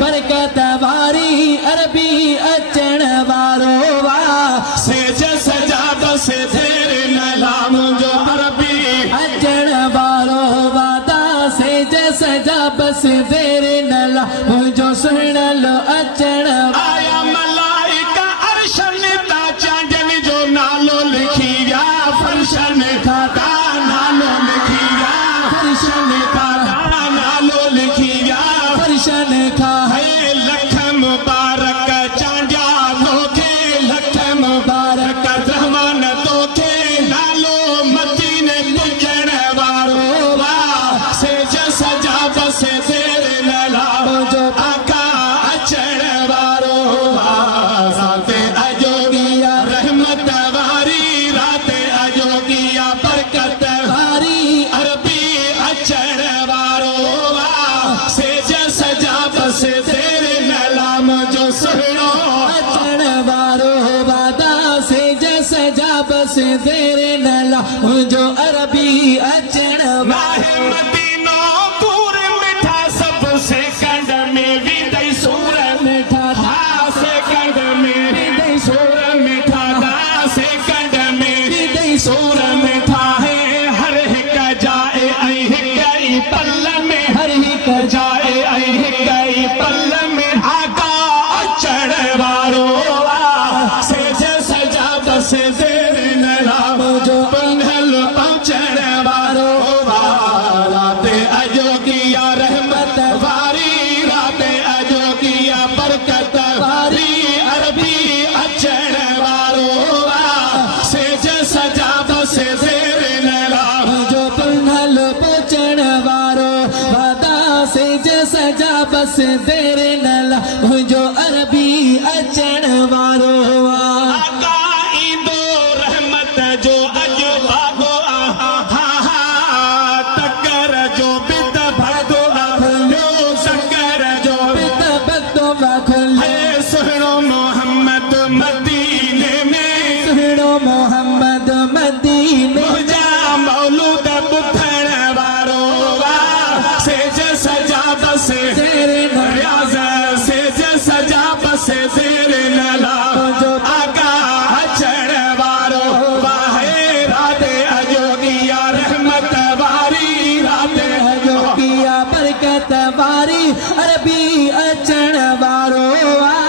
बरकत वारी अरबी अचण वारो वाह सेज सजाद से तेरे नलाम जो अरबी अचण वारो वादा सेज सजा बस तेरे नला मुझो सुणल अचण आया मलाइका अर्शन ता चांदन जो नालो लिखी विया फर्शन खाता नालो लिखी विया फर्शन खाता नालो लिखी विया फर्शन खा है लख मुबारक चांजा तोखे लख मुबारक रहमान तोखे नालो मदीने पुजण वारो वाह सेज सजा बस तेरे नला मुझो आका अचण वारो वाह राते अजोगिया रहमत वारी राते अजोगिया बरकत वारी अरबी अचण वारो वाह सेज सजा बस तेरे नलाम जो सुहिणो अचण वारो वादा सेज सजा बस तेरे नला मुझो अरबी अचण माहे मदीनो पूर मिठा सबसे कंड में विदई सूर मिठा हाँ से कंड में विदई सूर मिठा दा से कंड में विदई सूर मिठा है हर हिक जाए ऐं हिक पल में हर हिक जाए ऐं हिक पल में आका अचण वारो वाह सेज सजा बस तेरे नलाम मुझो पंगल पहुंचण वारो वाह राते अजोगिया रहमत वारी राते अजोगिया बरकत वारी अरबी अचण वारो वाह सेज सजा बस तेरे नलाम मुझो पुनल पोचण वारो वादा सेज सजा बस तेरे नला मुझो अरबी अचण वारो वाह आका ईंदो रहमत जो अजो भागो तकर जो बित भागो सकर जो पित बतो वाखल है सुहिणो मोहम्मद मदीने में सुहिणो मोहम्मद मदीने मुंहिंजा मौलूद ॿुधण वारो वाह सेज सजा बस तेरे नला रियाज़ सेज सजा बस तेरे नला आका अचण वारो वाह राते अजोगिया रहमत वारी राते अजोगिया बरकत वारी अरबी अचण वारो वाह